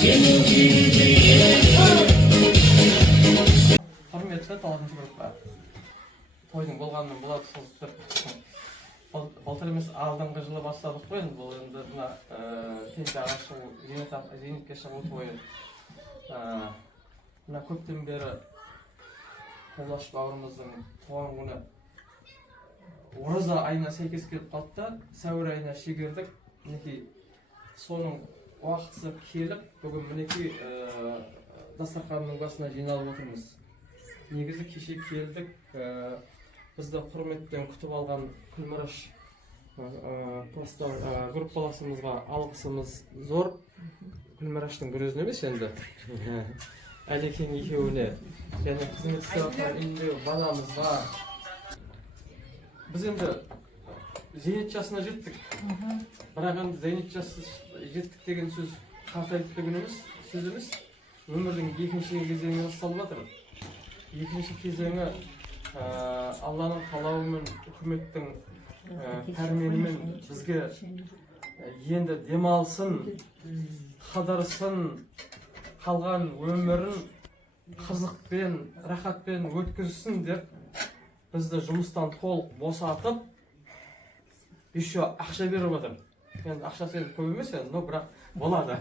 Құрметті 9-шы группа. Тойдың болғанымен болады бір былтыр емес алдыңғы жылы бастадық қой енді бұл енді мына пенсияға шығу зейнетке шығу тойы. Мына көптен бері Қолдаш бауырымыздың туған күні ораза айына сәйкес келіп қалды да, сәуір айына шегердік. Мінекей соның уақытысы келіп, бүгін мінекей дастарханның басына жиналып отырмыз. Негізі кеше келдік, бізді құрметпен күтіп алған Күлміраш группаласымызға алғысымыз зор. Күлміраштың бір өзіне емес енді. Әлекең екеуіне, және қызмет істеп жатқан үйіндегі баламызға. Біз енді зейнет жасына жеттік. Бірақ енді зейнет жасы жеттік деген сөз қартайып деген сөз емес. Өмірдің екінші кезеңі басталып жатыр. Екінші кезеңі Алланың қалауымен, үкіметтің пәрменімен бізге енді демалсын, қыдырсын, қалған өмірін қызықпен, рахатпен өткізсін деп бізді жұмыстан толық босатып, еще ақша беріп отыр. Енді ақшасы енді көп емес енді, но бірақ болады.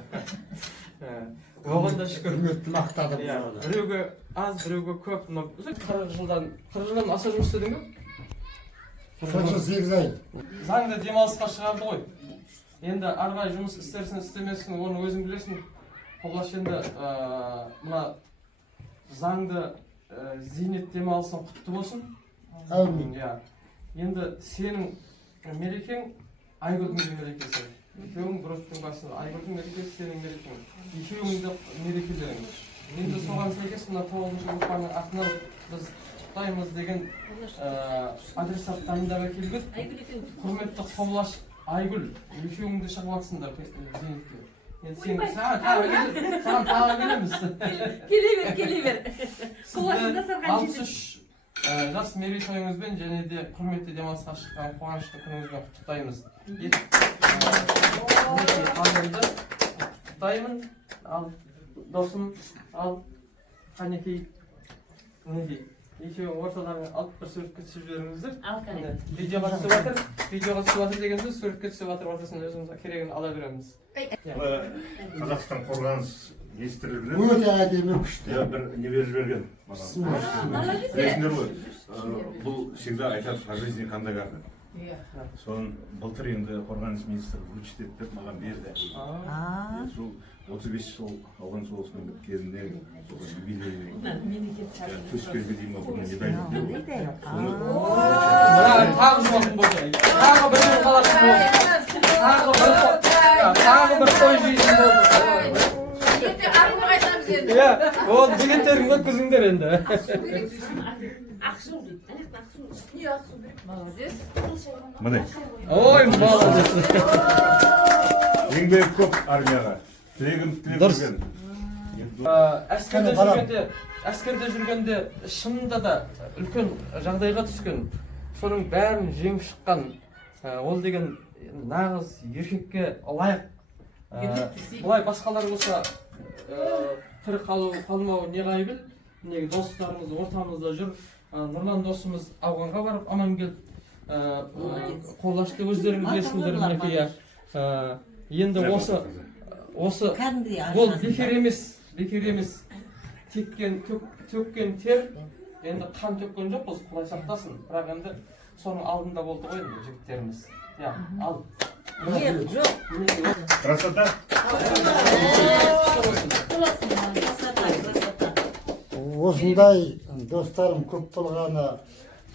Оған да шүкір. Үкімет мақтадым. Біреуге аз, біреуге көп. 40 жылдан аса жұмыс істедің бе? 48 ай. Заңды демалысқа шығарды ғой. Енді арғай жұмыс істерсің, істемесің, оны өзің білесің. Қолдаш енді мына заңды зейнет демалысын құтты болсын. Әумин. Енді сенің мерекең Айгүлдің мерекесі. Екеуің бір оттың басында. Айгүлдің мерекесі сенің мерекең. Екеуіңді мерекелерің. Енді соған сәйкес мына 9-шы группаның атынан біз құттықтаймыз деген адресаттарын да әкелдік. Құрметті Қолдаш, Айгүл, екеуіңді шығып жатсыңдар зейнетке. Енді саған тағы келеміз. Келе бер. Сізді 63 жас мерейтойыңызбен және де құрметті демалысқа шыққан қуанышты күніңізбен құттықтаймыз. Қазірді құттықтаймын. Ал досым, ал Қанекей, мінекей. Екеуің ортадан алып бір суретке түсіп жіберіңіздер. Видеоға түсіп жатыр деген сөз, суретке түсіп жатыр ортасында өзіміз керегін ала береміз. Қазақстан қорғаныс министрлігінен Өте әдемі күшті. бір не беріп жіберген. Білесіңдер ғой, бұл всегда айтады, по жизни қандай қарды. Соның былтыр енді қорғаныс министрі вручить етіп маған берді. Сол 35 жыл ауған соғысының кезінде юбилейный төсбелгі деймін ғой, бұны медаль деп. Тағы жұмасын болды. Тағы бір жыл қалатын болды. Тағы бір той жиын болды. Ертең арғын қайтамыз енді. Ол дегентеріңді өткізіңдер енді. Ақсу дейді. Не ақсу керек? Молодец. Міне. Ой, молодец. Еңбегі көп армияға. Тілегім тілеп әскерде жүргенде шынында да үлкен жағдайға түскен, соның бәрін жеңіп шыққан, ол деген нағыз еркекке лайық. Бұлай басқалар болса тірі қалмау не ғайбыл. Достарымыз ортамызда жүр. Нұрлан досымыз ауғанға барып аман келіп, Қолдашты өздерің білесіңдер мінекей. Енді осы ол бекер емес, төккен тер, енді қан төккен жоқ, осы Құдай сақтасын. Бірақ енді соның алдында болды ғой енді жігіттеріміз. Ал. Красота. Осындай достарым көп болғаны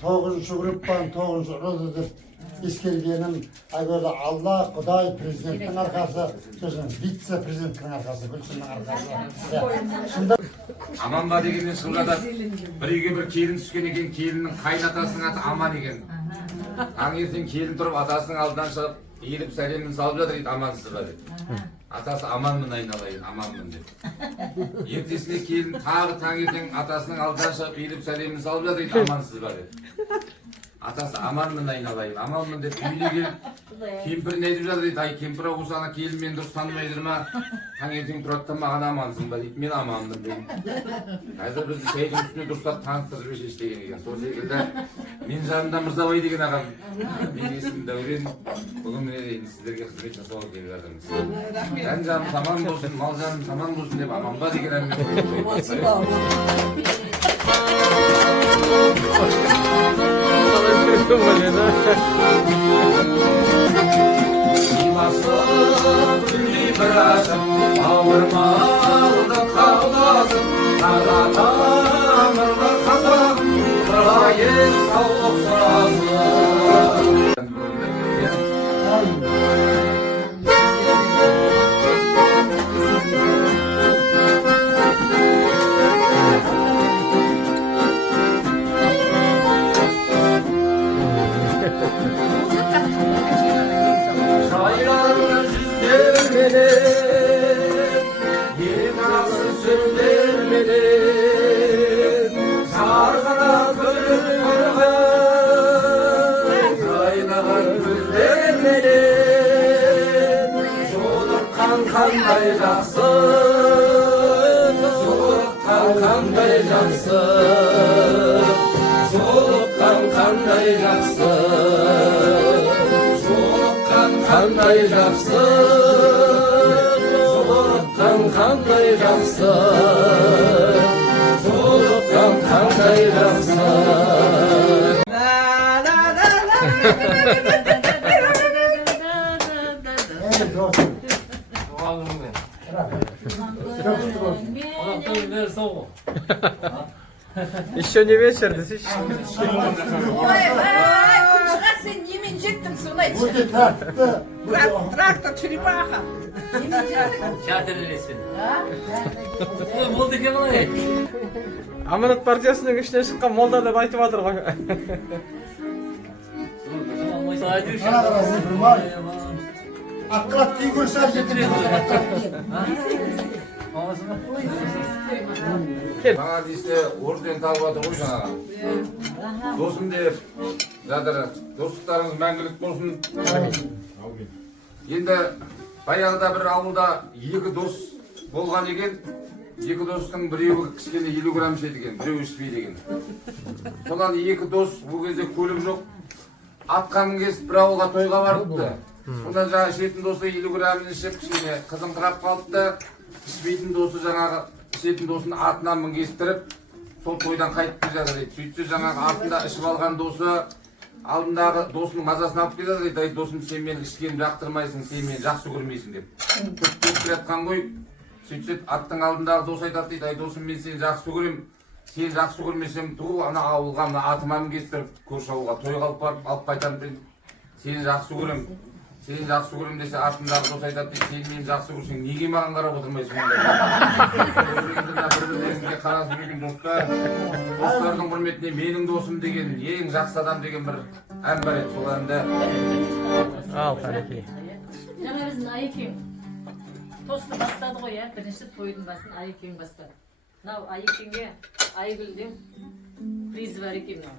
9-шы группаның 9-шы розы деп ескергенім әуелі Алла, Құдай, президенттің арқасы, сосын вице-президенттің арқасы, Гүлсімнің арқасы. Аман ба дегеннен шығып жатады. Бір үйге бір келін түскен екен, келіннің қайнатасының аты Аман екен. Таңертең келін тұрып атасының алдынан шығып, иіліп сәлемін салып жатыр дейді, амансыз ба деп. Атасы аманмын айналайын, аманмын деп. Ертесіне келін тағы таңертең атасының алдынан шығып, иіліп сәлемін салып жатыр дейді, амансыз ба деп. атасы аманмын айналайын, аманмын деп үйіне келіп, кемпіріне айтып жатыр дейді, ай кемпір ау сана келін мен дұрыс танымай жүр ма? Таңертең тұрады да маған амансың ба дейді, мен аманмын деймін. Қазір бізді шайдың үстіне дұрыстап таныстырып жіберші деген екен. Сол секілді мен жанымда Мырзабай деген ағам. Менің есімім Дәурен. Бүгін міне дейін сіздерге қызмет жасауға келіп жатырмыз. Жан жаным тамам болсын, мал жаным тамам болсын деп аманба деген ауырмалды қауласын тамырлы қазағым ұрайын саулық сұрасын. Қандай жақсы, жолыққан қандай жақсы, жолыққан қандай жақсы, жолыққан қандай жақсы, жолыққан қандай жақсы, жолыққан қандай жақсы. Еще не вечер, да сейчас. Ой, күн шығар сен немен жеттің соны айтшы. Өте тәртіпті. Трактор, черепаха. Болды екен ғой. Аманат партиясының ішінен шыққан молда деп айтып жатыр ғой. Қара қарасын тұрмай. Аққылап кей көрсе Маған дейсте орден тауып жатыр ғой жаңағы. Досым деп жатыр. Достықтарыңыз мәңгілік болсын. Енді баяғыда бір ауылда екі дос болған екен. Екі достың біреуі кішкене 50 грамм ішеді екен, біреуі ішпейді екен. Сонан екі дос бұл кезде көлік жоқ. Атқанын кесіп бір ауылға тойға барыпты. Сонда жаңағы ішетін досы 50 граммын ішіп кішкене қызыңқырап қалыпты. Ішпейтін досы жаңағы ішетін досын атынан мінгестіріп, сол тойдан қайтып келе жатыр дейді. Сөйтсе жаңағы артында ішіп алған досы алдындағы досының мазасын алып келе жатыр дейді. Ай досым, сен мені ішкенімді жақтырмайсың, сен мені жақсы көрмейсің деп. Көп келе жатқан ғой. Сөйтсе аттың алдындағы дос айтады дейді. Ай досым, мен сені жақсы көрем. Сені жақсы көрмесем, ту ана ауылға мына атыма мінгестіріп, көрші ауылға тойға алып қайтарып едім. Сені жақсы көрем. Сені жақсы көрем десе, артындағы дос айтады дейді. Сен мені жақсы көрсең, неге маған қарап отырмайсың? Бір-бірлеріңізге қарасып жүрген достар, достардың құрметіне менің досым деген, ең жақсы адам деген бір ән бар еді. Сол әнді Ал, қанекей. Жаңа біздің Айекең тосты бастады ғой, иә, бірінші тойдың басын Айекең бастады. Мынау Айекеңге Айгүлдің призі бар екен мынау.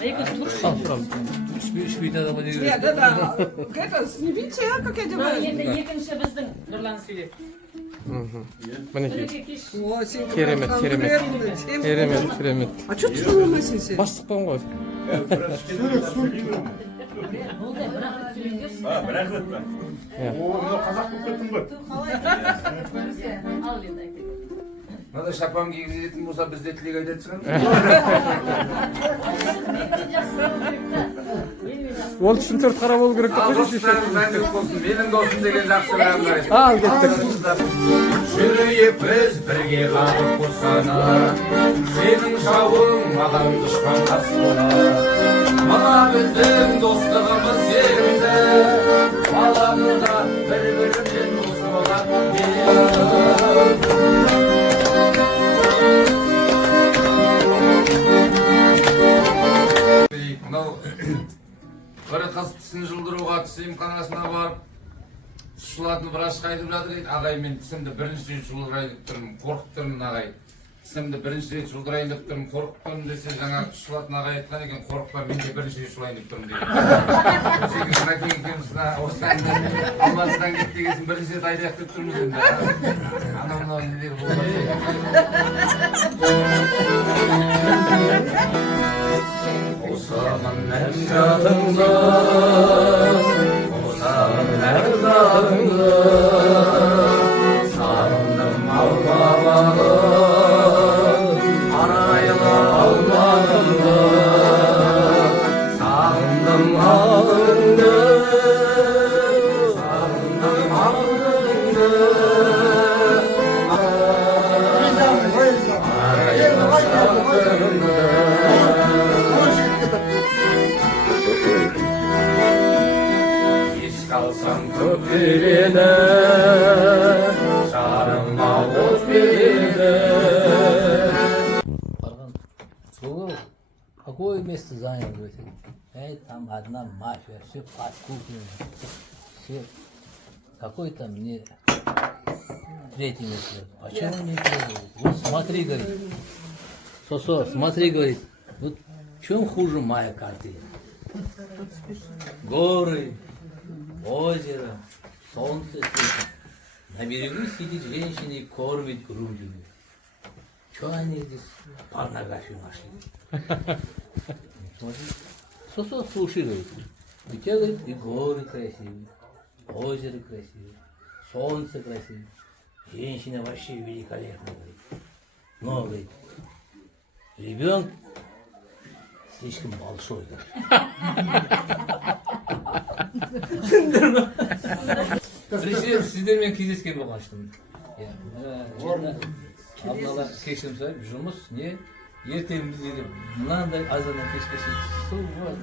Айекең тұршы. Үшпейді адамға не керек? Это снимите, как я Мынау делаю. енді екінші біздің Нұрлан сөйлеп. Мінекей. Кеш. Керемет. А что ты тронуyorsun sen? Бастықпен ғой. Болды, бірақ сөйлеңдерші. Бірақ рет па? Мынау қазақ болып кеттің ғой. Ал енді айтайын. мынандай шапан кигізетін болса, бізде тілек айтатын шығармыз. Менің жақсы болу керек та. Менің жақсы. Ол үшін төрт қара болу керек Ал деп достарыңыз мәңгілік болсын, менің досым деген жақсы бір ән бар еді. Ал, кеттік. Жүрейік біз бірге қағып қосқаны, сенің жауың маған дұшпан қас болар. Мына біздің достығымыз секілді, баламызда бір-бірімен дос болады. Мынау бір қыз тісін жұлдыруға тіс емханасына барып, тісшылардың врачқа айтып жатыр дейді. Ағай, мен тісімді бірінші жұлдырайын тұрмын, қорқып тұрмын ағай. тісімді бірінші рет жұлдырайын деп тұрмын, қорықпадым десе, жаңағы шылатын ағай айтқан екен, қорықпа, мен де бірінші рет шылайын деп тұрмын дейді. Секіз Мәкен екеуміз осыдан Алматыдан кетті дегесін бірінші рет айтайық деп тұрмыз енді. Анау нелер болады. Осамын әр жадыңды, осамын әр жадыңды, сағындым алмағанды, арайлы алмағанды, сағындым алыңды, сағындым алыңды, қалсам көп береді, жарыма от береді. Какое место занял в этом? Там одна мафия, все подкуплено, все. Какой там мне третий место? Почему не третий? Вот смотри, говорит. Сосо, смотри, говорит. Вот чем хуже моя картина? Горы, озеро, солнце светит. На берегу сидит женщина и кормит грудью. Что они здесь порнографию нашли? Смотри. Сосо, слушай, говорит. У тебя, говорит, и горы красивые, озеро красивое, солнце красивое. Женщина вообще великолепная, говорит. Но, говорит, ребенок слишком большой, говорит. Біріншіден сіздермен кездескен болған штым. Алдын ала кешірім сұрайып, жұмыс не? Ертең бізде де мынандай азаннан кешке шейін су бар,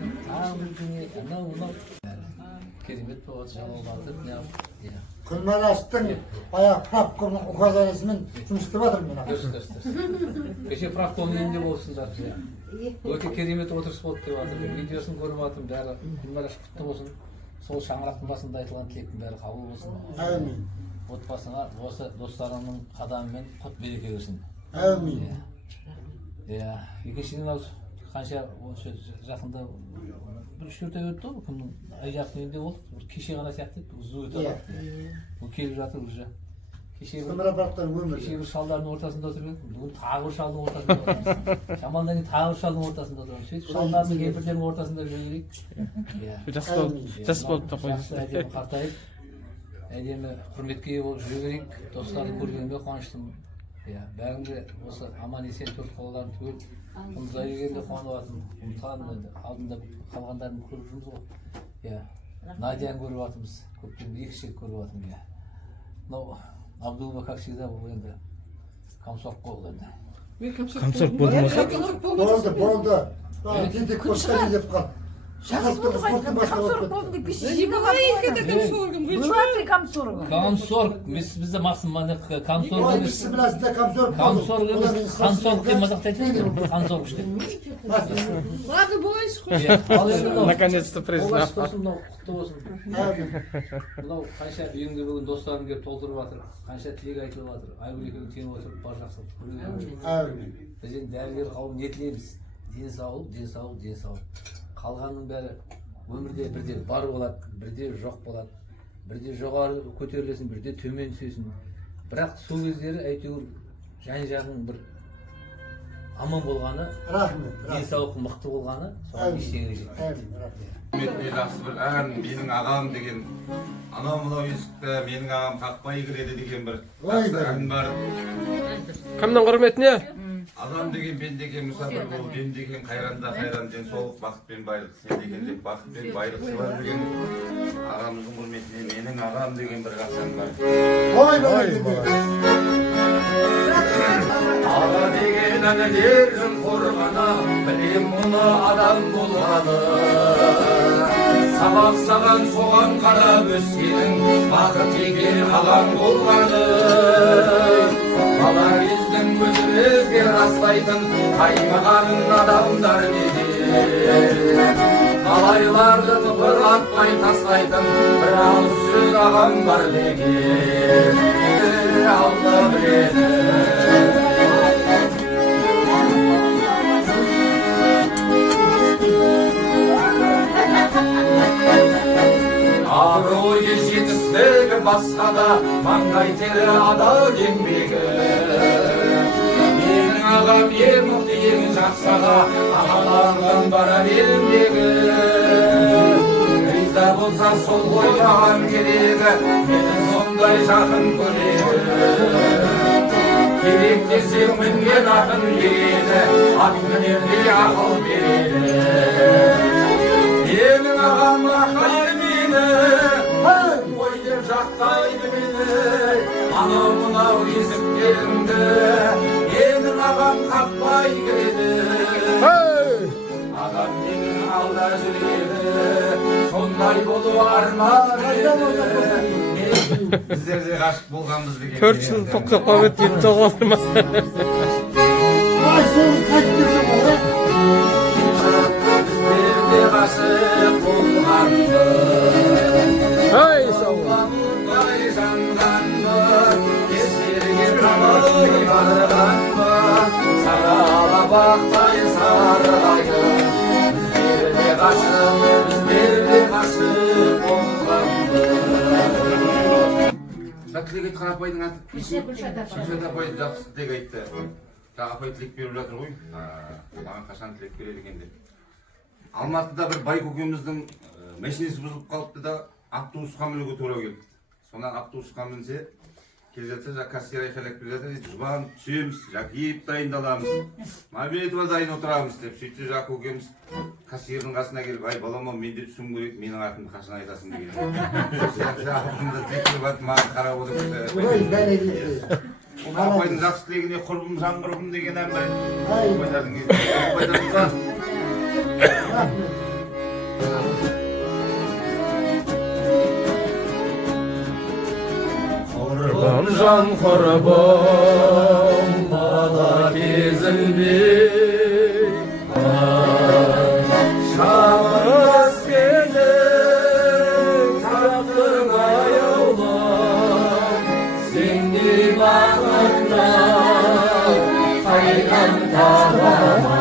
дүние, анау. Керемет болады, жалаулатып, неғып. Күлмәләштің баяғы правкомның указаниясымен жұмыс істеп жатырмын мен. Дұрыс. Кеше правкомның үйінде болсыңдар. Өте керемет отырыс болды деп жатыр. Видеосын көріп жатырмын, бәрі күлмәләш құтты болсын. Сол шаңырақтың басында айтылған тілектің бәрі қабыл болсын. Әмин. Отбасыңа осы достарыңның қадамымен құт береке берсін. Әмин. Екіншіден қанша осы жақында бір 3-4 ай өтті ғой, кімнің ай жақын үйінде болдық. Кеше ғана сияқты еді, ұзы өте қалды. Бұл келіп жатыр уже. Кеше бір шалдардың ортасында отырып едік, бүгін тағы бір шалдың ортасында отырмыз. Шамалдан кейін тағы бір шалдың ортасында отырмыз. Сөйтіп шалдардың кемпірдердің ортасында жүре берейік. Жас болып та қойды. Әдемі қартайып, әдемі құрметке ие болып жүре берейік. Достарды көргеніме қуаныштымын. Бәріңді осы аман есен төрт қалаларын түгел ұмытпай жүргенде қуанып жатырмын. Ұмытқанмын енді, алдында қалғандарын көріп жүрміз ғой. Надяны көріп жатырмыз, көптен екі көріп жатырмын. Мынау Абдулова, как всегда, бұл енді комсорг болды енді. Комсорг болды ма? Болды. Тентек қосқа деп қал. Комсорг болды деп кеше Комсорг, бізде мақсым комсорг емес. Комсорг емес, қансорг деп мазақтайтын, бір қансорг іште. Ладно, болайшы қой. Наконец-то признал. Мынау құтты болсын. Мынау қанша үйіңде бүгін достарың келіп толтырып жатыр, қанша тілек айтылып жатыр, Айгүл екеуің тең отырып бар жақсылықты көре беріңіз. Біз енді дәрігер қауым не тілейміз? Денсаулық. Қалғанның бәрі өмірде бірде бар болады, бірде жоқ болады, бірде жоғары көтерілесің, бірде төмен түсесің. Бірақ сол кездері әйтеуір жан-жағың бір аман болғаны, денсаулық мықты болғаны, соған ештеңеге жетпейді. Құрметіне жақсы бір ән, менің ағам деген, анау мынау есікті менің ағам қақпай кіреді деген бір жақсы ән бар. Кімнің құрметіне? Адам деген бен деген мұсафір бол, бен деген қайранда қайран, денсаулық, бақыт пен байлық, сен деген деп бақыт пен байлық сыйлар деген ағамыздың құрметіне менің ағам деген бір жақсы ән бар. Аға деген әнелердің қорғаны, білем мұны адам болғаны. Сабақ саған соған қарап өскенің, бақыт екен ағам болғаны. Бала кездің көзімізге растайтын, қаймағанын адамдар неге. Қалайларды бір атпай тастайтын, бір ауыз сөз ағам бар неге. Алла біледі. маңдай тері адал еңбегі. Менің ағам ең мықты ең жақсы аға, ағалардан барар елімдегі. Риза болса сол ғой маған керегі, мені сондай жақын көреді. Керек десең мінген атын береді, ат мінердей ақыл береді. Менің ағам мақтайды мені, ой деп жақтайды мені, анау мынау есіктеріңді менің ағам қақпай кіреді. Ағам менің алда жүреді, сондай болу арман еді. Біздер де ғашық болғанбыз деген. 4 жыл тоқтап қалып өтіп тоғылды ма? Ay soğuk kaç gözüm olur. Біздер де ғашық болғанбыз. Ай, сау бол. Мұндай жанғанбыз, кешерге табылмай барғанбыз. Сарала бақтай сарғайып, біздер де ғашық болғанбыз. Тілек айтқан апайдың аты? Гүлшат апай жақсы тілек айтты. Апай тілек беріп жатыр ғой. Маған қашан тілек береді екен деп. Алматыда бір бай көкеміздің машинесі бұзылып қалыпты да автобусқа мінуге тура келді. Сонан автобусқа мінсе, келе жатса, кассир айқайлап келе жатыр, жұбан түсеміз, киіп дайындаламыз, Мамедова дайын отырамыз деп. Сөйтсе көкеміз кассирдің қасына келіп, ай балама мен де түсім керек, менің атымды қашан айтасың деген. Артымда текіп атып маған қарап отырып. Burayı ben edeyim. Апайдың жақсы тілегіне құрбым жаңғырбым деген ән бар. Ay. Апайдардың апайдардың құрбым жан құрбым бала кезімде шамыз келіп таптың аяулым сендей бақытты қайдан табамын.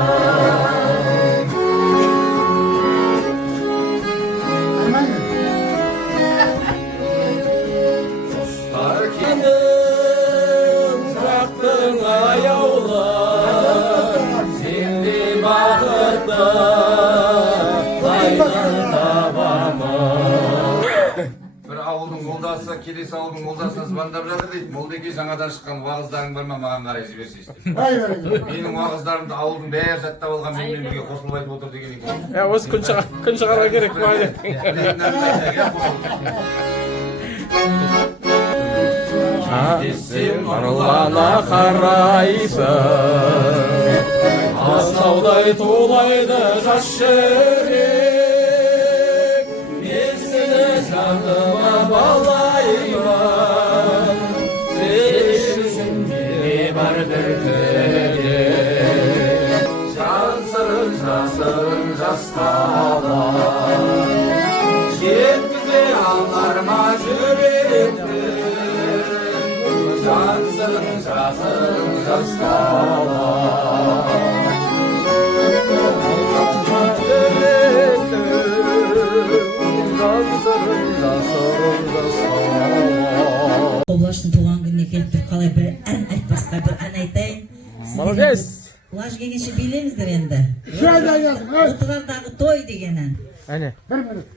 Құстар келіп таптың аяулым сендей бақытты қайдан табамын. Бір ауылдың молдасы келесі ауылдың молдасына звондап жатыр дейді. Молдеке жаңадан шыққан уағыздарың бар ма, маған қарай жіберсейші деп. Ay vereceğim. Менің уағыздарымды ауылдың бәрі жаттап алған, менімен бірге қосылып айтып отыр деген екен. Осы күн шығара керек ма? Десем Нұрлана қарайсың, асаудай тулайды жас жүрек, мен сені жаныма балаймын, сен үшін бар бір тілек. Жан сырын жасырын жасқала, жеткізе алар ма жүректі, жан сырын жасырын жасқала. Ұлаштың туған күніне келіп бір қалай бір ән айтпасқа бір ән айтайын. Молодец! Ұлаш келгенше билейміздер енді. Şurada yazın. Ay. Отырардағы той деген ән. Әне. Bir minut.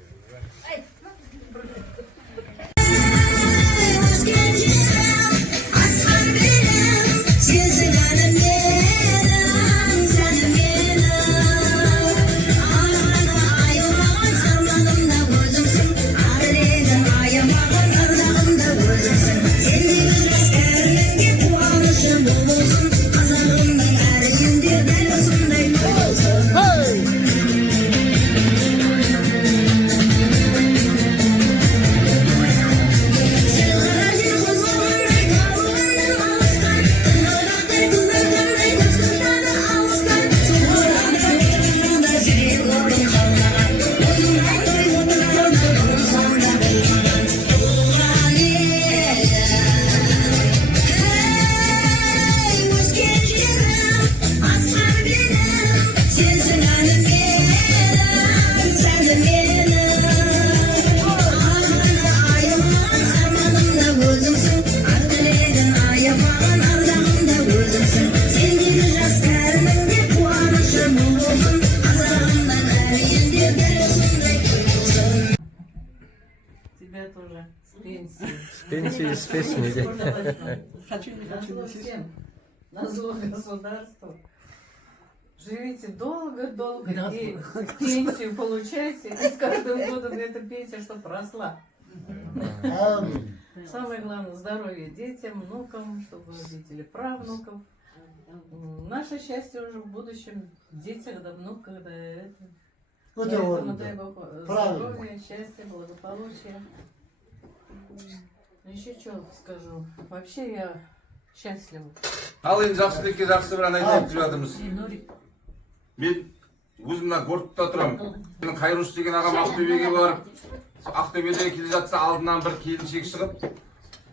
спесь не идет. На зло государству. Живите долго-долго и пенсию получайте. И с каждым годом эта пенсия, чтобы росла. Амин. Самое главное, здоровье детям, внукам, чтобы родители правнуков. Наше счастье уже в будущем, в детях, да внуках, да это. Вот Поэтому это дай вот. Бог Правильно. здоровья, счастья, благополучия. Еще что скажу. Вообще я счастлива. Ал енді жақсылыққа жақсы бір ән айтайық деп жатырмыз. Мен өзім мына гортта тұрамын. Менің Қайруш деген ағам Ақтөбеге барып, Ақтөбеден келе жатса алдынан бір келіншек шығып,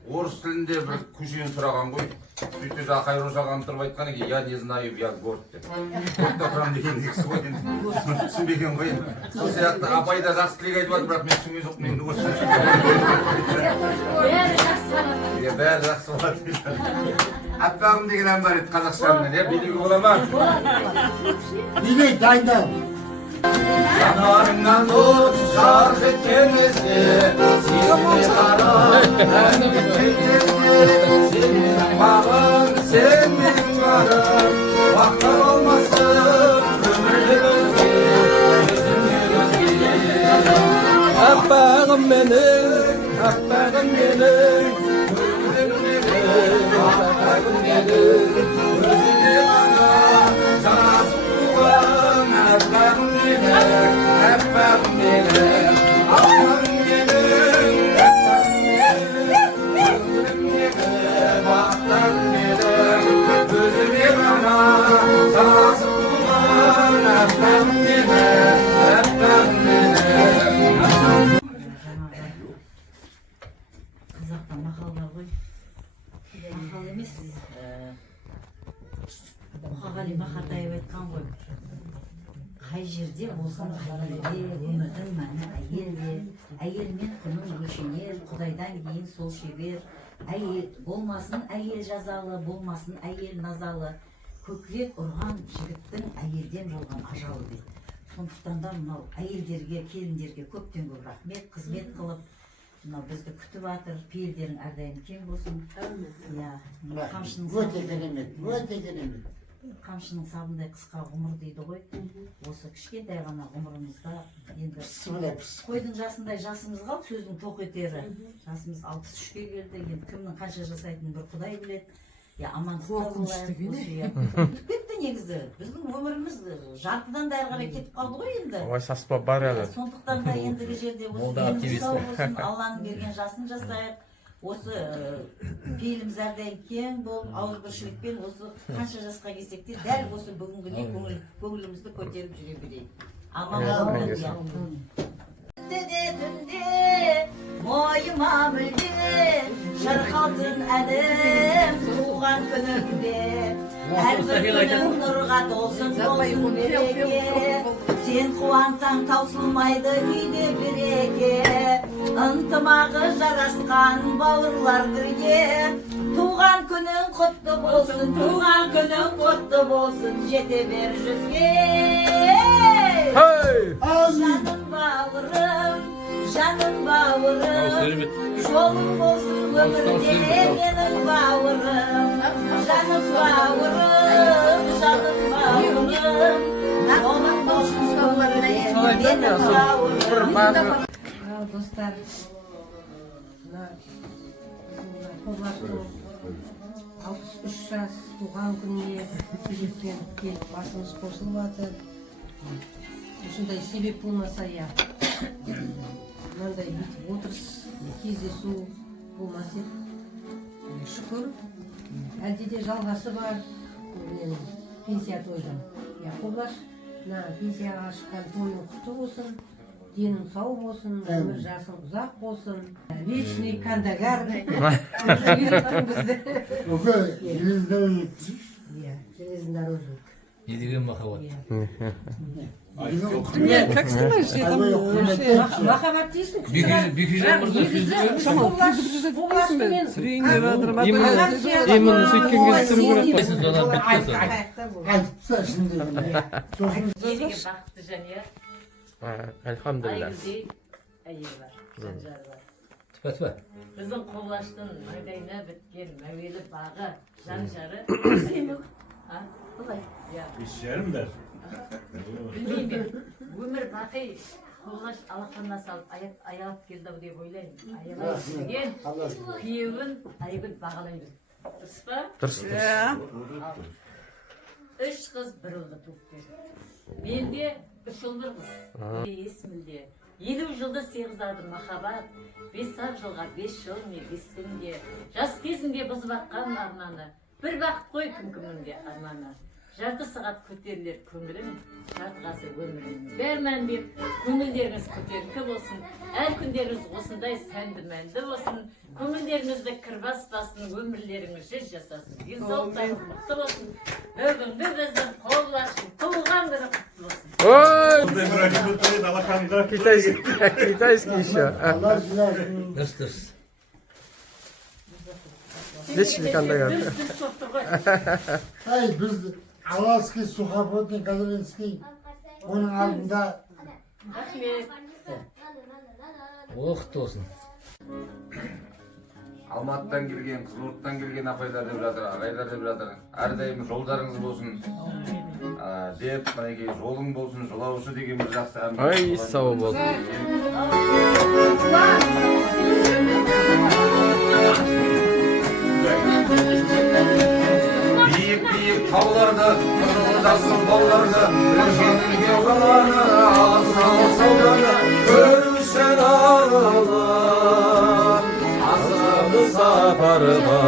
орыс тілінде бір көшені сұраған ғой. Сөйтсе жаңа Қайруш ағам тұрып айтқан екен, я не знаю, я горд деп. Гортта тұрамын деген кісі ғой енді. Түсінбеген ғой енді. Сол сияқты апай да жақсы тілек айтып жатыр, бірақ мен түсінген жоқпын енді осы. Бәрі жақсы болады. Аппағым деген ән бар еді қазақстаннан, билеуге бола ма? Билей, дайындал. Жанарыңнан от жарқ еткен кезде, сенде қара ән кеткен кезде, сен менің бағым, сен менің жарым, уақытта болмасын өмірде өзге, өзіңнен өзге. Аппағым менің, аппағым менің, аппағым менің, өзіңе ғана жарасып туған аппағым менің, аппағым менің, аппағым менің, өмірімдегі бақыттарым менің, өзіңе ғана жарасып туған аппағым менің, аппағым менің. Қазақта мақал бар ғой. Мақал емес. Мұқағали Мақатаев айтқан ғой. Қай жерде болсын әйелде, өмірдің мәні әйелде. Әйелмен күнің өлшенер, Құдайдан кейін сол шебер. Әйел болмасын әйел жазалы, болмасын әйел назалы. Көкірек ұрған жігіттің әйелден жолған ажалы дейді. Сондықтан да мынау әйелдерге, келіндерге көптен көп рахмет, қызмет қылып, мынау бізді күтіп жатыр. Пейілдерің әрдайым кең болсын. Өте керемет, өте керемет. Қамшының сабындай қысқа ғұмыр дейді ғой. Осы кішкентай ғана ғұмырымызда енді қойдың жасындай жасымыз қалды, сөздің тоқ етері. Жасымыз 63-ке келді, енді кімнің қанша жасайтынын бір Құдай біледі. Амандықта болайық. Кетті негізі. Біздің өміріміз жартыдан да әрі қарай кетіп қалды ғой енді. Ой, саспап бар әлі. Сондықтан да ендігі жерде осы сау болсын, Алланың берген жасын жасайық. Осы пейіліміз әрдайым кең болып, ауызбіршілікпен осы қанша жасқа келсек те дәл осы бүгінгідей көңілімізді көтеріп жүре берейік. Аман мойыма мүлде шырқалсын әнім туған күнімде, әрбір күнің нұрға толсын болсын береке, сен қуансаң таусылмайды үйде береке, ынтымағы жарасқан бауырлар бірге, туған күнің құтты болсын, туған күнің құтты болсын, жете бер жүзге. Жаным бауырым, жаным бауырым, жолың болсын өмірде менің бауырым, жаным бауырым, жаным бауырым, жолың болсын өмірде менің бауырым. Достар, Қобаштың 63 жас туған күніне себеппен келіп басымыз қосылып жатыр. Осындай себеп болмаса, мынандай бүйтіп отырыс, кездесу болмас еді. Шүкір, әлде де жалғасы бар. Мен пенсия тойдым. Қобаш, пенсияға шыққан тойың құтты болсын. Денің сау болсын, өмір жасың ұзақ болсын. Вечный кандагар. Железнодорожник. Не деген махаббат. Как снимаешь? Махаббат дейсің. Бекежан мырза Именно сөйткен кезде тұру керек. Айтса шындығын. Елге бақытты және Альхамдулилlah. айгүлдей әйел бар, жанжары бар. Өтпе. Біздің Қолаштың маңдайына біткен мәуелі бағы, жан-жары. Былай. Ешерім дәр. Білмеймін. Өмір бақи Қолаш алақанына салып аялап келді деп ойлаймын. Аялап келген күйеуін Айгүл бағалайды. Дұрыс па? Дұрыс. 3 қыз бір ұлды туып берді. Менде 3 ұл бір қыз. Есімде 50 жылды сыйғызады махаббат. 5 жылға 5 жыл не 5 күнде. Жас кезінде бұзып атқан арманы. Bir бақыт қой кім-кімінде арманы. Жарты сағат көтерілер көңілім, жарты ғасыр өмірім. Бәрмән деп көңілдеріңіз көтеріңкі болсын. Әр күндеріңіз осындай сәнді мәнді болсын. Көңілдеріңізді кір баспасын, өмірлеріңіз жүз жасасын. Денсаулықтарыңыз мықты болсын. Бүгінгі біздің Қолаштың туылған күні құтты болсын. Ой! Бұндай бір анекдот еді алақанға. Китайский еще. Allah jilasin. Дұрыс. Личный Кандагар. Ay biz Alaski Sukhabodniy Gazelinskiy onun aldında Рахмет. Оқты болсын. Алматыдан келген, Қызылордадан келген апайлар деп жатыр, ағайлар деп жатыр. Әрдайым жолдарыңыз болсын. Деп, мінекей жолың болсын, жолаушы деген бір жақсы ән. Ай, сау болсын. Биік тауларды, қызыл жасыл тауларды, жеңілге қаланы, алыс ауланы, Görürsen ağlar, azabı saparma.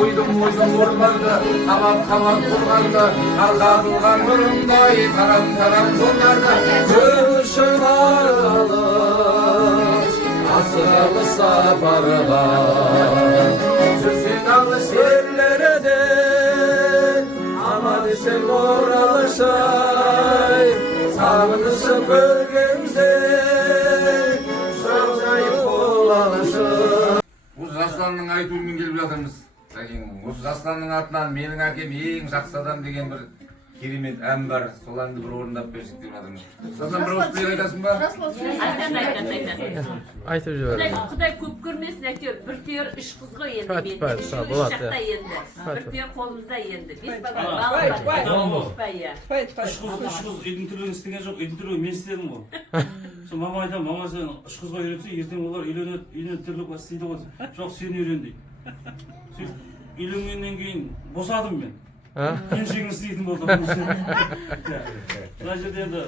Ойдым орманды, қабат тұрғанды, қарғатылған нұрындай, тарам жолдарды. Görürsen ağlar, azabı saparma. Жүрсең алыс Yerlere de aman sen oralışay, sağınışı bölgemde çok zayıf olalışay. Осы Жасұланның айтуымен келіп жатырмыз. Осы Жасұланның атынан менің әкем ең жақсы адам деген бір керемет ән бар. Сол әнді бір орындап берсек деп жатырмыз. Жасұлан бір осы айтасың ба? Айтан. Айтып жібер. Құдай көп көрмесін әйтеуір. Bir түйір 3 қыз ғой енді менде. Пәт, болады, жақта иә. енді. Bir түйір қолымызда енді. 5 бала Пәт, Үш қыз үйдің тірлігін істеген жоқ, үйдің тірлігін мен істедім ғой. Сол мама айтамын, мама сен 3 қызға үйретсе, ертең олар үйленеді тірлік істейді ғой. Жоқ, сен үйрен дейді. Сөйтіп үйленгеннен кейін босадым мен. Кемшегін істейтін болдым. Мына жерде енді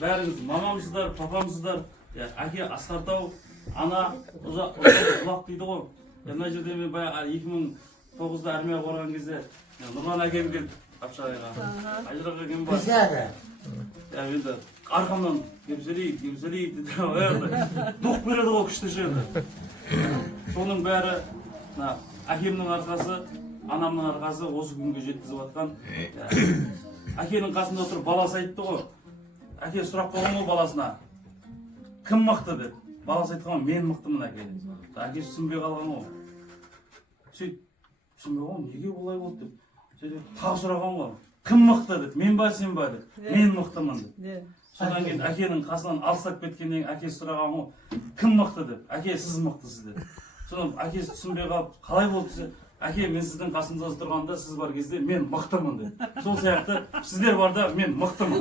бәріңіз мамамсыздар, папамсыздар, әке Асқартау, ана ұзақ дейді ғой. Мына жерде мен 2009-да армияға барған кезде Нұрлан әкем келді Қапшағайға. Ажырақ әкем бар. Mesela Енді арқамнан кемселейді дейді. Доқ береді ғой күшті жерді. Соның бәрі әкемнің арқасы, анамның арқасы осы күнге жеткізіп жатқан. Әкенің қасында отырып баласы айтты ғой. Әке сұрақ қойған ғой баласына. Кім мықты деп. Баласы айтқан мен мықтымын әке. Әкесі түсінбей қалған ғой. Сөйтіп түсінбей қалған неге олай болды деп. Сөйтіп тағы сұраған ғой. Кім мықты деп. Мен ба сен ба деп. Мен мықтымын деп. Содан кейін әкенің қасынан алыстап кеткеннен әкесі сұраған ғой. Кім мықты деп. Әке сіз мықтысыз деп. Содан әкесі түсінбей қалып қалай болды десе. Әке мен сіздің қасыңызда тұрғанда сіз бар кезде мен мықтымын деп. Сол сияқты сіздер барда мен мықтымын.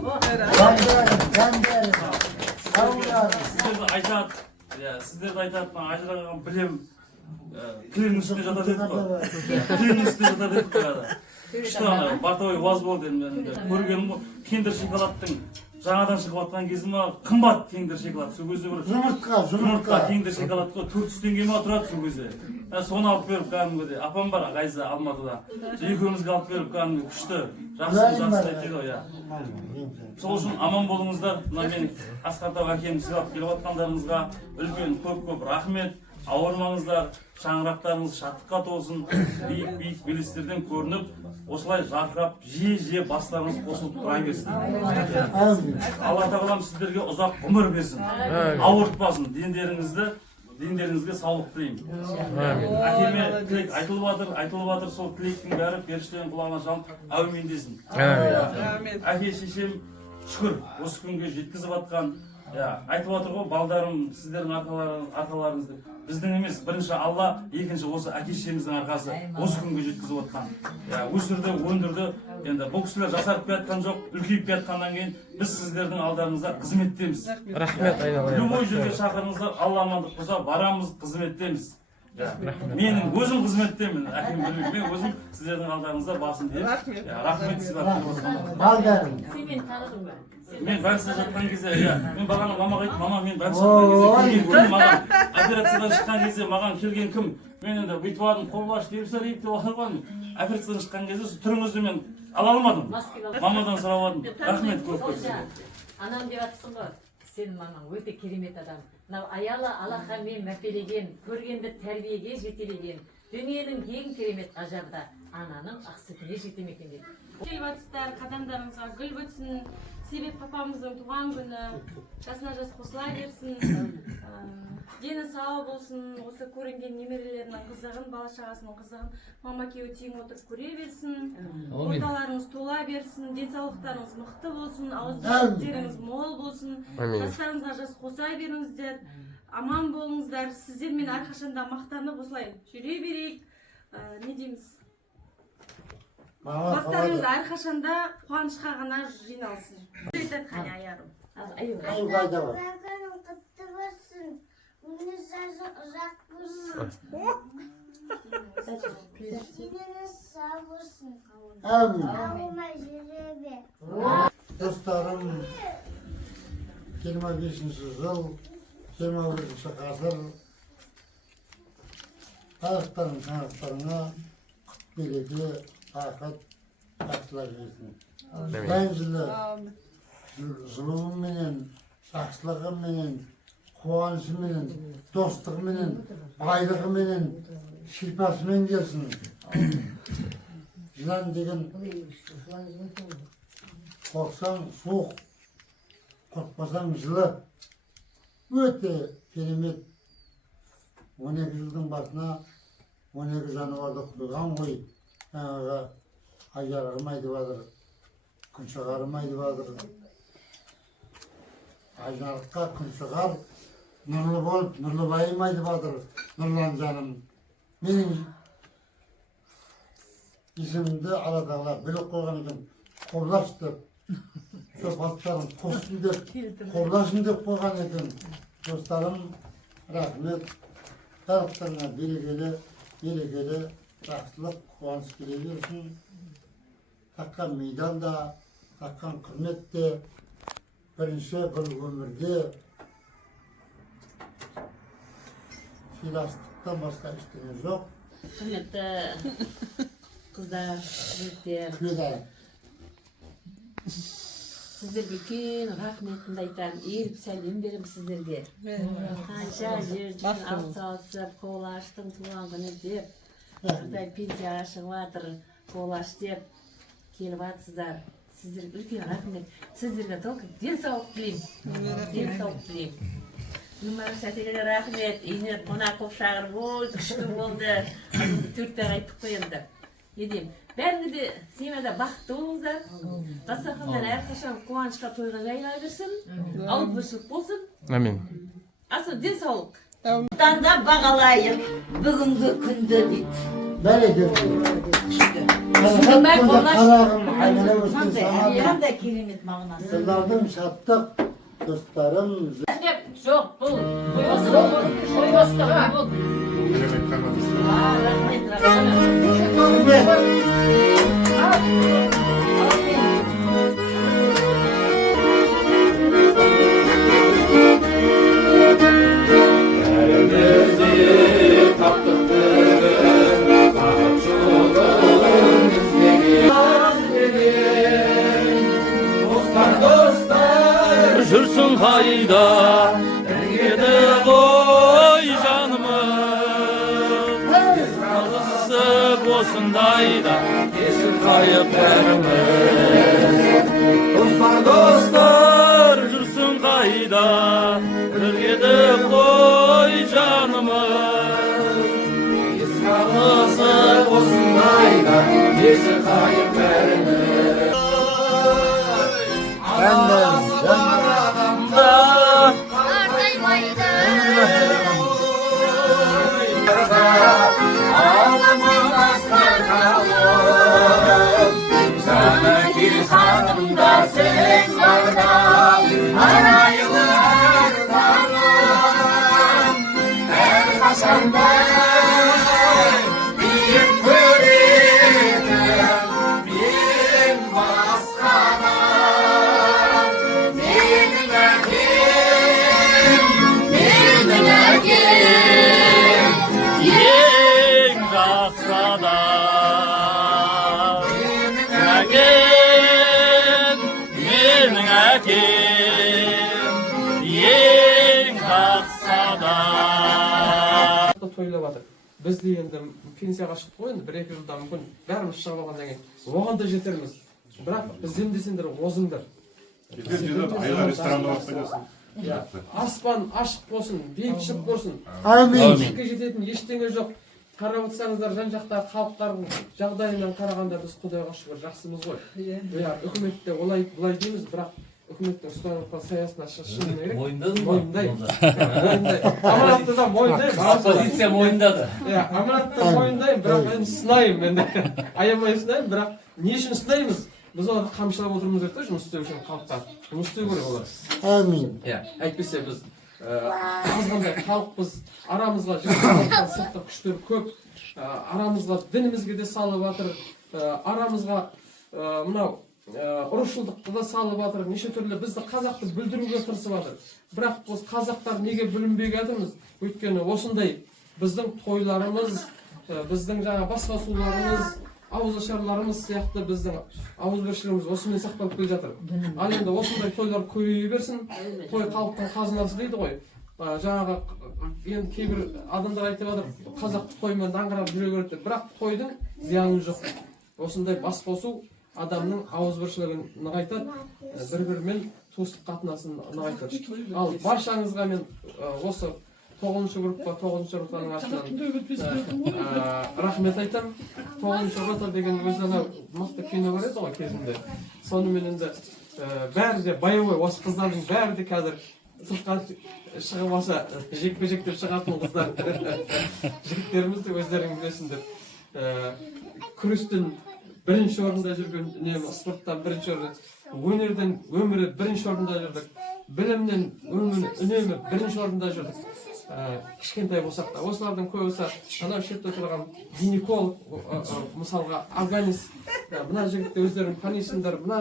Сіздерді айтады, ажыраған білем, кілемнің үстіне жатады еді ғой. Кілемнің үстіне жатады еді ғой. Күшті ана, бартовой ваз болды енді. Көргенім ғой, кендір шоколадтың жаңадан шығып жатқан кезі ма, қымбат кендір шоколад. Сол кезде бір жұмыртқа кендір шоколад қой, 400 теңге ма тұрады сол кезде. Соны алып беріп кәдімгідей. Апам бар, Ғайза, Алматыда. Екеумізге алып беріп кәдімгі күшті. Жақсы айтты ғой, иә. Сол үшін аман болыңыздар. Мына мен Асқартау әкемді сыйлап келіп жатқандарыңызға үлкен көп рахмет. Ауырмаңыздар, шаңырақтарыңыз шаттыққа толсын, биік белестерден көрініп, осылай жарқырап, жиі бастарыңыз қосылып тұра берсін. Алла тағалам сіздерге ұзақ ғұмыр берсін, ауыртпасын, дендеріңізге саулық тілеймін. Әкеме тілек айтылып жатыр, сол тілектің бәрі періштенің құлағына жалып әумин десін. Әке шешем шүкір, осы күнге жеткізіп жатқан, айтып отыр ғой, балдарым сіздердің арқаларыңыз деп. Біздің емес, бірінші Алла, екінші осы әке-шешеміздің арқасы осы күнге жеткізіп отқан. Өсірді, өндірді. Енді бұл кісілер жасарып келатқан жоқ, үлкейіп келатқаннан кейін біз сіздердің алдарыңызда қызметтеміз. Рахмет айналайын. Любой жерге шақырыңыздар, Алла амандық болса, барамыз, қызметтеміз. Менің өзім қызметтемін, әкем білмейді, мен өзім сіздердің алдарыңызда басым деп. Рахмет сіздер. Мен больницада жатқан кезде, мен бағана мамаға айттым, мама, мен больницада жатқан кезде келген кім маған, операциядан шыққан кезде маған келген кім? Мен енді бүйтіп алдым, қолбаш деп сәлейіп деп отырған. Операциядан шыққан кезде түріңізді мен ала алмадым. Мамадан сұрап алдым. Рахмет көп көп. Анам деп жатсың ғой, сен мамаң өте керемет адам. Мынау аялы алақанмен мәпелеген, көргенді тәрбиеге жетелеген, дүниенің ең керемет ғажабы ананың ақ сүтіне жете ме екен деп. Келіп жатсыздар, қадамдарыңызға гүл бітсін. Себеп папамыздың туған күні, жасына жас қосыла берсін, дені сау болсын, осы көрінген немерелерінің қызығын, бала шағасының қызығын мама күйеуі тең отырып көре берсін, орталарыңыз тола берсін, денсаулықтарыңыз мықты болсын, ауызбіршіліктеріңіз мол болсын, жастарыңызға жас қоса беріңіздер, аман болыңыздар, сіздермен әрқашанда мақтанып осылай жүре берейік, не дейміз? Бастарыңыз әрқашанда қуанышқа ғана жиналсын. Айтады қане аярым. Қайда құтты болсын, өмір ұзақ болсын. Деніңіз сау болсын. Ауылмай жүре бер. Достарым, 25-ші жыл, 21-ші ғасыр, қайықтарыңа құт береке, ақыт жақсылар берсін. Мәнжілі жылуыменен, жақсылығыменен, қуанышыменен, достығыменен, байлығыменен, шипасымен келсін. Жылан деген қорқсаң суық, қорқпасаң жылы. Өте керемет. 12 жылдың басына 12 жануарды қойған ғой. Айжарығым айтып жатыр, күншығарым айтып жатыр. Айжарыққа күншығар нұрлы болып, нұрлы байым айтып жатыр, нұрлан жаным. Менің есімімді Алла Тағала біліп қойған екен, Қоблаш деп, сол бастарын қосын деп, Қоблашын деп қойған екен. Достарым, рахмет, барлықтарыңа берекелі, жақсылық, қуаныш келе берсін. Таққан медал да, таққан құрмет те, бірінші бір өмірде сыйластықтан басқа ештеңе жоқ. Құрметті қыздар, жігіттер, сіздерге үлкен рахметімді айтамын, еріп сәлем берем сіздерге. Қанша жерден алып-салысып, Қолаштың туған күні деп, пенсияға шығып жатыр, Қолаш деп келіп жатсыздар. Сіздерге үлкен рахмет. Сіздерге только денсаулық тілеймін. Денсаулық тілеймін. Өмір сәтегелер рахмет. Үйіне қонақ қоп шағырып, ой, күшті болды. 4 қайтып қойымды. Не деймін, бәріңізде семьяда бақытты болыңыздар. Дастархандар әрқашан қуанышқа тойға жайыла берсін. Ауызбіршілік болсын. Амин. Асыл денсаулық. Таңда бағалайық бүгінгі күнді дейді. Қандай керемет мағынасы. Сіздердің шаттық, достарым. Жоқ, бұл қойбастық бұл. Жүрсің қайда, еді ғой жанымыз. Жалғызсып осындайда, кешір қайып бәріміз. Достар, жүрсің қайда, еді ғой жанымыз. Жалғызсып осындайда, кешір қайып бәріміз. Hasanday bilim öğretim bilim başkadan benim ekim yeng жақсада менің әкем ең жақсада тойлап жатыр. Біз де енді пенсияға шықтық қой, енді 1-2 жылда мүмкін бәріміз шығып алғаннан кейін оған да жетерміз. Бірақ біз емдесеңдер озыңдар. Айға ресторанға барып қайтасың. Аспан ашық болсын, бейбітшілік болсын. Амин. Бізге жететін ештеңе жоқ. Қарап отырсаңыздар, жан жақтағы халықтардың жағдайынан қарағанда біз Құдайға шүкір жақсымыз ғой. Үкіметте олай бұлай дейміз, бірақ үкіметтің ұстанып отқан саясына шыны керек. Мойындаймын. Аманатты да мойындаймын. Оппозиция мойындады. Аманатты мойындаймын, бірақ мен сынаймын енді. Аямай сынаймын, бірақ не үшін сынаймыз? Біз оларды қамшылап отырмыз керек, жұмыс істеу үшін халыққа. Жұмыс істеу керек олар. Амин. Әйтпесе біз азғандай халықпыз, арамызға жиналған сыртқы күштер көп, арамызға дінімізге де салып жатыр, арамызға мынау ұрысшылдықты да салып жатыр, неше түрлі бізді қазақты бүлдіруге тырысып жатыр. Бірақ біз қазақтар неге бүлінбей жатырмыз? Өйткені осындай біздің тойларымыз, біздің жаңа басқосуларымыз, ауызашарларымыз сияқты біздің ауызбіршілігіміз осымен сақталып келе жатыр. Ал енді осындай тойлар көбейе берсін, той халықтың қазынасы дейді ғой. Жаңағы енді кейбір адамдар айтып жатыр, қазақ тоймен даңғырап жүре береді деп. Бірақ тойдың зияны жоқ. Осындай бас қосу адамның ауызбіршілігін нығайтады, бір-бірімен туыстық қатынасын нығайтады. Ал баршаңызға мен осы 9-шы группа, 9-шы ротаның атынан рахмет айтам. 9-шы рота деген өзіне мықты кино бар еді ғой кезінде. Сонымен енді бәрі де боевой, осы қыздардың бәрі де қазір сыртқа шығып алса жекпе-жек деп шығатын қыздар. Жігіттеріміз де өздерің білесіңдер. Күрестен бірінші орында жүрген, спорттан бірінші орында, өнерден өмірі бірінші орында жүрдік. Білімнен үнемі бірінші орында жүрдік. Кішкентай болсақ та, осылардың көбісі анау шетте тұрған гинеколог, мысалға афганист, мына жігітті өздерің танисыңдар, мына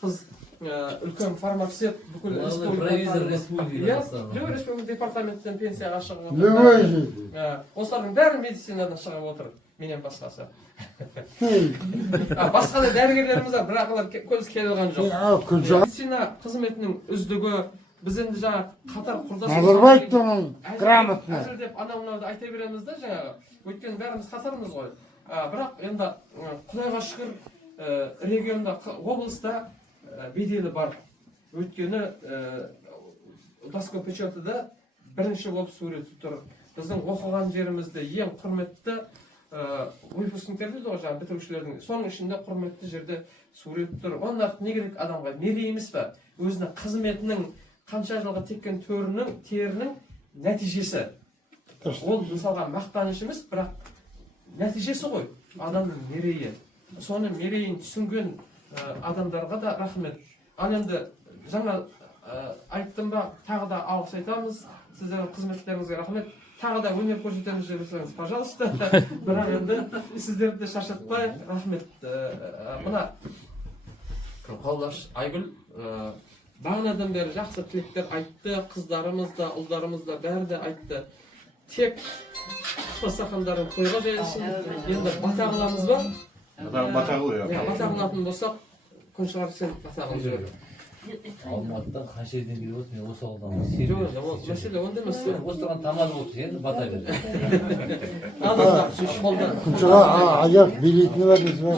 қыз үлкен фармацевт, бүкіл республика департаменттен пенсияға шығып отыр. Осылардың бәрі медицинадан шығып отыр, менен басқасы. Басқа да дәрігерлеріміз бар, бірақ олар көз келе алған жоқ. Медицина қызметінің үздігі, біз енді жаңа қатар құрдас әзірлеп анау-мынауды айта береміз да жаңағы. Өйткені бәріміз қатармыз ғой. Бірақ енді Құдайға шүкір регионда, облыста беделі бар. Өйткені Даскопечатыда бірінші болып суреті тұр. Біздің оқыған жерімізде ең құрметті выпускниктер дейді ғой, жаңағы бітірушілердің. Соның ішінде құрметті жерде суреті тұр. Онда не керек адамға? Мерей емес пе? Өзінің қызметінің қанша жылға теккен терінің нәтижесі. Ол мысалға мақтаныш емес, бірақ нәтижесі ғой адамның мерейі. Соны мерейін түсінген адамдарға да рахмет. Ал енді жаңа айттым ба, тағы да алғыс айтамыз. Сіздердің қызметтеріңізге рахмет. Тағы да өнер көрсетеміз деп жүрсеңіз, пожалуйста. Бірақ енді сіздерді шаршатпай, рахмет. Мына Қалдаш Айгүл бағанадан бері жақсы тілектер айтты, қыздарымыз да, ұлдарымыз да бәрі де айтты. Тек қоспасақандарын тойға жайылсын. Енді бата қыламыз ба? Бата қыл, бата қылатын болсақ, күн шығар сен бата қыл жүреді. Алматыдан қанша жерден келіп отыр, мен осы ауылдан. Жоқ, мәселе онда емес. Осыған тамаз болды, енді бата берді. Күншіға аяқ билейтіні бар дейсіз ба?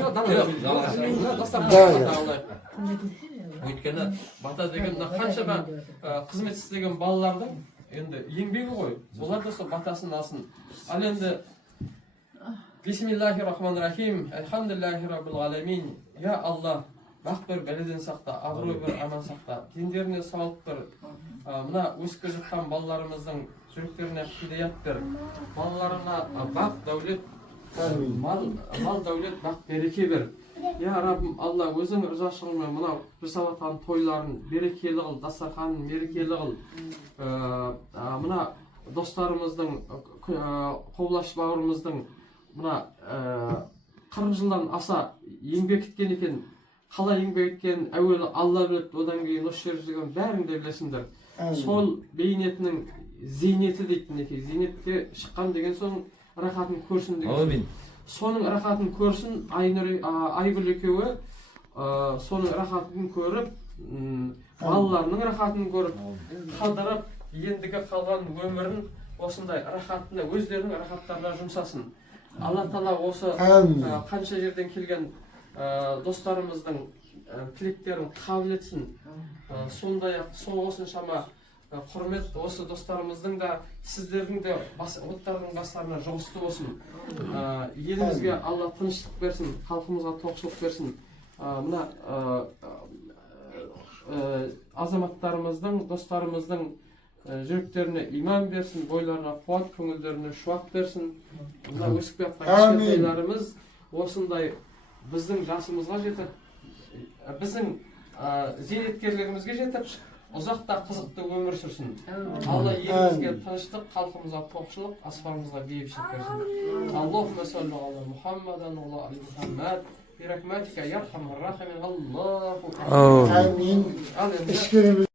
Өйткені бата деген қаншама қызмет істеген балалардың енді еңбегі ғой. Олар да сол батасын алсын. Ал енді Бисмиллахир-рахманир-рахим. Альхамдулиллахи раббил аламин. Я Аллах, бақ бір бәледен сақта, абырой бір аман сақта, дендеріне сауап бір. Мына өсіп келе жатқан балаларымыздың жүректеріне хидаят бер. Балаларына бақ дәулет, мал дәулет, бақ береке бер. Я Раббым, Алла, өзің ризашылығымен мынау жасап жатқан тойларын берекелі қыл, дастарханын мерекелі қыл. Мына достарымыздың, Қобылаш бауырымыздың мына 40 жылдан аса еңбек еткен екен. Қалай еңбек еткен, әуелі Алла біледі, одан кейін осы жерде жүрген бәрін де білесіңдер. Сол бейнетінің зейнеті дейді, неке зейнетке шыққан деген соң рахатын көрсін деген. Соның рахатын көрсін, Айгүл екеуі соның рахатын көріп, балаларының рахатын көріп, қалдырып, ендігі қалған өмірін осындай рахатына, өздерінің рахаттарына жұмсасын. Алла Тағала осы қанша жерден келген достарымыздың тілектерін қабыл етсін. Сондай-ақ сол осыншама құрмет осы достарымыздың да, сіздердің де оттардың бастарына жұғысты болсын. Елімізге Алла тыныштық берсін, халқымызға тоқшылық берсін. Мына азаматтарымыздың, достарымыздың жүректеріне иман берсін, бойларына қуат, көңілдеріне шуақ берсін. Мына өсіп жатқан кішкентайларымыз осындай біздің жасымызға жетіп, біздің зейнеткерлігімізге жетіп, ұзақ та қызықты өмір сүрсін. Алла елімізге тыныштық, халқымызға тоқшылық, аспанымызға бейбітшілік берсін. Аллахумма салли ала Мухаммадан ва али Мухаммад. برحمتك يا ارحم الراحمين. الله آمين.